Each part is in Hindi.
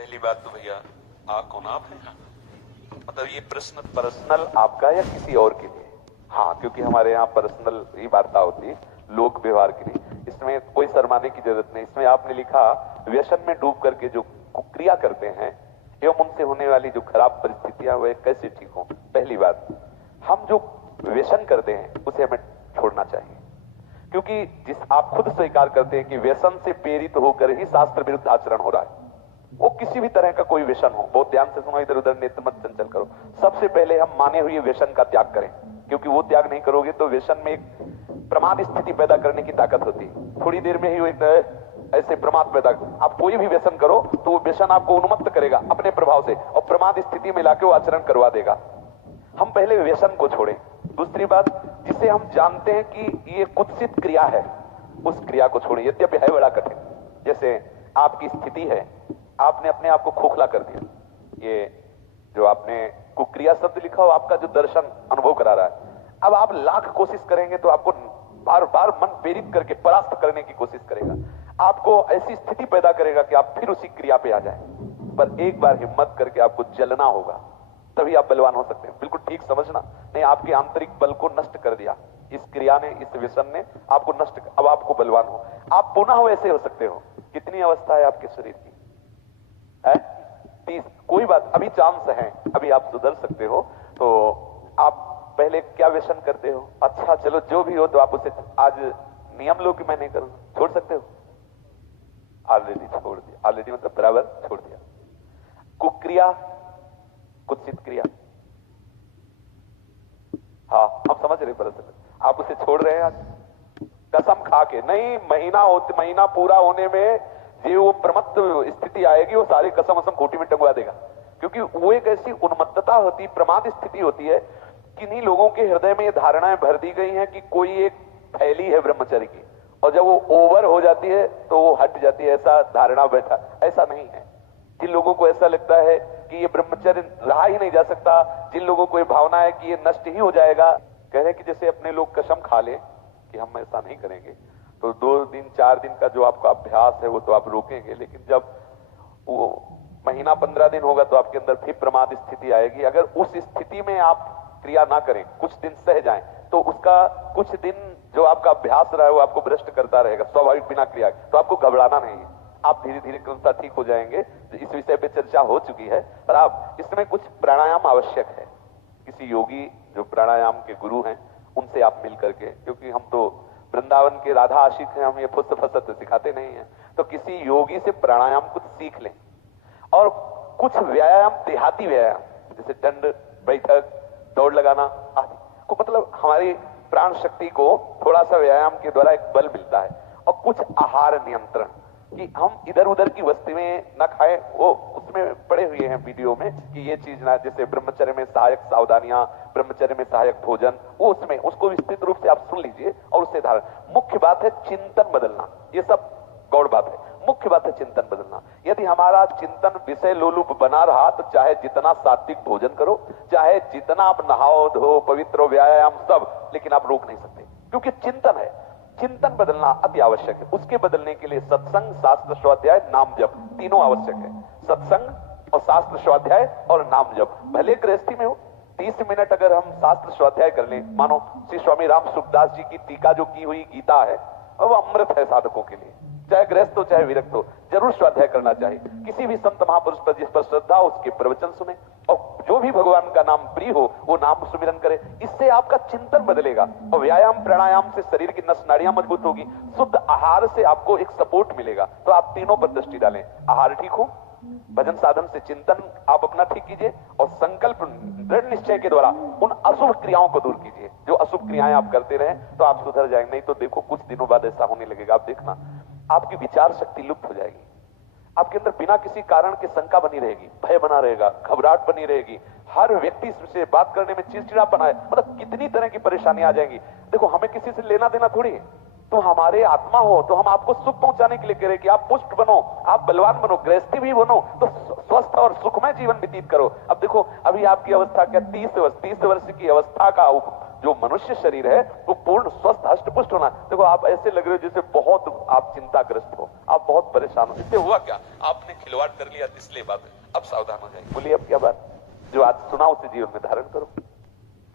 पहली बात तो भैया कौन आप हैं? मतलब ये प्रश्न पर्सनल आपका या किसी और के लिए? हाँ, क्योंकि हमारे यहाँ पर्सनल ही वार्ता होती है, लोक व्यवहार के लिए। इसमें कोई शर्माने की जरूरत नहीं। इसमें आपने लिखा व्यसन में डूब करके जो कुक्रिया करते हैं एवं उनसे होने वाली जो खराब परिस्थितियां वे कैसे ठीक हो। पहली बात, हम जो व्यसन करते हैं उसे हमें छोड़ना चाहिए, क्योंकि जिस आप खुद स्वीकार करते हैं कि व्यसन से प्रेरित होकर ही शास्त्र विरुद्ध आचरण हो रहा है। वो किसी भी तरह का कोई व्यसन हो, बहुत ध्यान से सुनो, इधर उधर नेत्र मत चंचल करो। सबसे पहले हम माने हुए व्यसन का त्याग करें, क्योंकि वो त्याग नहीं करोगे तो व्यसन में एक प्रमाद स्थिति पैदा करने की ताकत होती है। थोड़ी देर में ही एक ऐसे प्रमाद पैदा, आप कोई भी व्यसन करो तो वो व्यसन आपको उन्मत्त करेगा अपने प्रभाव से और प्रमाद स्थिति में लाके वो आचरण करवा देगा। हम पहले व्यसन को छोड़ें। दूसरी बात, जिसे हम जानते हैं कि ये कुत्सित क्रिया है, उस क्रिया को छोड़ें, यद्यपि है बड़ा कठिन। जैसे आपकी स्थिति है, आपने अपने आप को खोखला कर दिया। ये जो आपने कुक्रिया शब्द लिखा हो, आपका जो दर्शन अनुभव करा रहा है, अब आप लाख कोशिश करेंगे तो आपको बार बार मन प्रेरित करके परास्त करने की कोशिश करेगा, आपको ऐसी स्थिति पैदा करेगा कि आप फिर उसी क्रिया पे आ जाएं। पर एक बार हिम्मत करके आपको जलना होगा, तभी आप बलवान हो सकते हैं। बिल्कुल ठीक समझना, नहीं आपके आंतरिक बल को नष्ट कर दिया इस क्रिया ने, इस व्यसन ने आपको नष्ट, अब आपको बलवान हो, आप पुनः वैसे हो सकते हो। कितनी अवस्था है आपके शरीर की? है 30। कोई बात, अभी चांस है, अभी आप सुधर सकते हो। तो आप पहले क्या व्यसन करते हो? अच्छा चलो जो भी हो, तो आप उसे आज नियम लो कि मैं नहीं करूंगा, छोड़ सकते हो? ऑलरेडी छोड़ दिया, ऑलरेडी मतलब बराबर छोड़ दिया। कुक्रिया, कुत्सित क्रिया, हाँ हम समझ रहे, पर आप उसे छोड़ रहे हैं आज कसम खा के। नहीं, महीना पूरा होने में जो वो प्रमत्त स्थिति आएगी, वो सारी कसम असम खोटी में टंगवा देगा। क्योंकि वो एक ऐसी उन्मत्तता होती, प्रमाद स्थिति होती है। किन्हीं लोगों के हृदय में ये धारणाएं भर दी गई हैं कि कोई एक थैली है ब्रह्मचर्य की, और जब वो ओवर हो जाती है तो वो हट जाती है, ऐसा धारणा बैठा। ऐसा नहीं है। जिन लोगों को ऐसा लगता है कि ये ब्रह्मचर्य रहा ही नहीं जा सकता, जिन लोगों को ये भावना है कि ये नष्ट ही हो जाएगा, कह रहे कि जैसे अपने लोग कसम खा ले कि हम ऐसा नहीं करेंगे, तो 2 दिन 4 दिन का जो आपका अभ्यास है वो तो आप रोकेंगे, लेकिन जब वो महीना 15 दिन होगा तो आपके अंदर फिर प्रमाद स्थिति आएगी। अगर उस स्थिति में आप क्रिया ना करें, कुछ दिन सह जाएं, तो उसका कुछ दिन जो आपका अभ्यास रहा है वो आपको भ्रष्ट करता रहेगा स्वाभाविक बिना क्रिया। तो आपको घबराना नहीं है, आप धीरे धीरे क्रमशः ठीक हो जाएंगे। इस विषय पे चर्चा हो चुकी है, पर आप इसमें कुछ प्राणायाम आवश्यक है। किसी योगी जो प्राणायाम के गुरु हैं उनसे आप मिल करके, क्योंकि हम तो वृंदावन के राधा आशिक हैं, हम ये फुस्त फसत सिखाते नहीं हैं, तो किसी योगी से प्राणायाम कुछ सीख लें। और कुछ व्यायाम, देहाती व्यायाम, जैसे दंड बैठक, दौड़ लगाना आदि को, मतलब हमारी प्राण शक्ति को थोड़ा सा व्यायाम के द्वारा एक बल मिलता है। और कुछ आहार नियंत्रण, कि हम इधर उधर की वस्तुएं न खाएं, वो उसमें पड़े हुए हैं वीडियो में कि ये चीज ना, जैसे ब्रह्मचर्य में सहायक सावधानियां, ब्रह्मचर्य में सहायक भोजन, वो उसमें उसको विस्तृत रूप से आप सुन लीजिए और उससे धारण। मुख्य बात है चिंतन बदलना, ये सब गौड़ बात है, मुख्य बात है चिंतन बदलना। यदि हमारा चिंतन विषय लोलुप बना रहा तो चाहे जितना सात्विक भोजन करो, चाहे जितना आप नहाओ धो पवित्र व्यायाम सब, लेकिन आप रोक नहीं सकते, क्योंकि चिंतन है। चिंतन बदलना अति आवश्यक है। उसके बदलने के लिए सत्संग, शास्त्र स्वाध्याय, नाम जप, तीनों आवश्यक है। सत्संग और शास्त्र स्वाध्याय और नाम जप। भले गृहस्थी में हो, 30 मिनट अगर हम शास्त्र स्वाध्याय कर लें, मानो श्री स्वामी राम सुखदास जी की टीका जो की हुई गीता है, वो अमृत है साधकों के लिए। चाहे गृहस्थ हो चाहे विरक्त हो, जरूर स्वाध्याय करना चाहिए। किसी भी संत महापुरुष पर जिस पर श्रद्धा हो उसके प्रवचन सुने, और जो भी भगवान का नाम प्रिय हो वो नाम सुमिरन करे। इससे आपका चिंतन बदलेगा और व्यायाम प्राणायाम से शरीर की नस नाड़ियां मजबूत होगी। शुद्ध आहार से आपको एक सपोर्ट मिलेगा। तो आप तीनों पर दृष्टि डालें, आहार ठीक हो, भजन साधन से चिंतन आप अपना ठीक कीजिए, और संकल्प दृढ़ निश्चय के द्वारा उन अशुभ क्रियाओं को दूर कीजिए। जो अशुभ क्रियाएं आप करते रहे तो आप सुधर जाएंगे। नहीं तो देखो कुछ दिनों बाद ऐसा होने लगेगा, आप देखना आपकी विचार शक्ति लुप्त हो जाएगी। आपके अंदर बिना किसी कारण के शंका बनी रहेगी, भय बना रहेगा, घबराहट बनी रहेगी, हर व्यक्ति से बात करने में चिड़चिड़ापन है, मतलब कितनी तरह की परेशानी आ जाएंगी। देखो हमें किसी से लेना देना थोड़ी है, तो हमारे आत्मा हो तो हम आपको सुख पहुंचाने के लिए कह रहे कि आप पुष्ट बनो, आप बलवान बनो, गृहस्थी भी बनो, तो स्वस्थ और सुखमय जीवन व्यतीत करो। अब देखो अभी आपकी अवस्था क्या, 30 वर्ष की अवस्था का जो मनुष्य शरीर है वो पूर्ण स्वस्थ हष्टपुष्ट होना। देखो आप ऐसे लग रहे हो जैसे बहुत आप चिंताग्रस्त हो, आप बहुत परेशान हो। इससे हुआ क्या, आपने खिलवाड़ कर लिया इसलिए बात है। अब सावधान हो जाइए। बोलिए अब क्या बात, जो आज सुना उसे जीवन में धारण करो।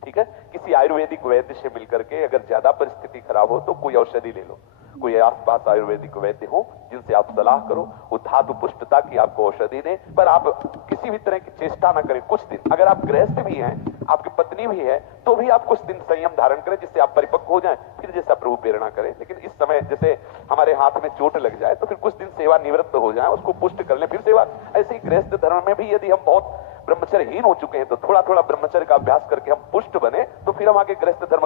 ठीक है, किसी आयुर्वेदिक वैद्य से मिलकर के अगर ज्यादा परिस्थिति खराब हो तो कोई औषधि ले लो। कोई आसपास आयुर्वेदिक वैद्य हो जिनसे आप सलाह करो, वो धातु पुष्टता की आपको औषधि दें। पर आप किसी भी तरह की चेष्टा ना करें कुछ दिन। अगर आप गृहस्थ भी हैं, आपकी पत्नी भी है, तो भी आप कुछ दिन संयम धारण करें जिससे आप परिपक्व हो जाएं, फिर जैसा प्रभु प्रेरणा करें। लेकिन इस समय जैसे हमारे हाथ में चोट लग जाए तो फिर कुछ दिन सेवा निवृत्त हो जाए, उसको पुष्ट कर लें, फिर सेवा। ऐसे ही गृहस्थ धर्म में भी यदि हम बहुत ब्रह्मचर्यहीन हो चुके हैं तो थोड़ा थोड़ा ब्रह्मचर्य का अभ्यास करके हम पुष्ट बने, तो फिर हम आगे गृहस्थ धर्म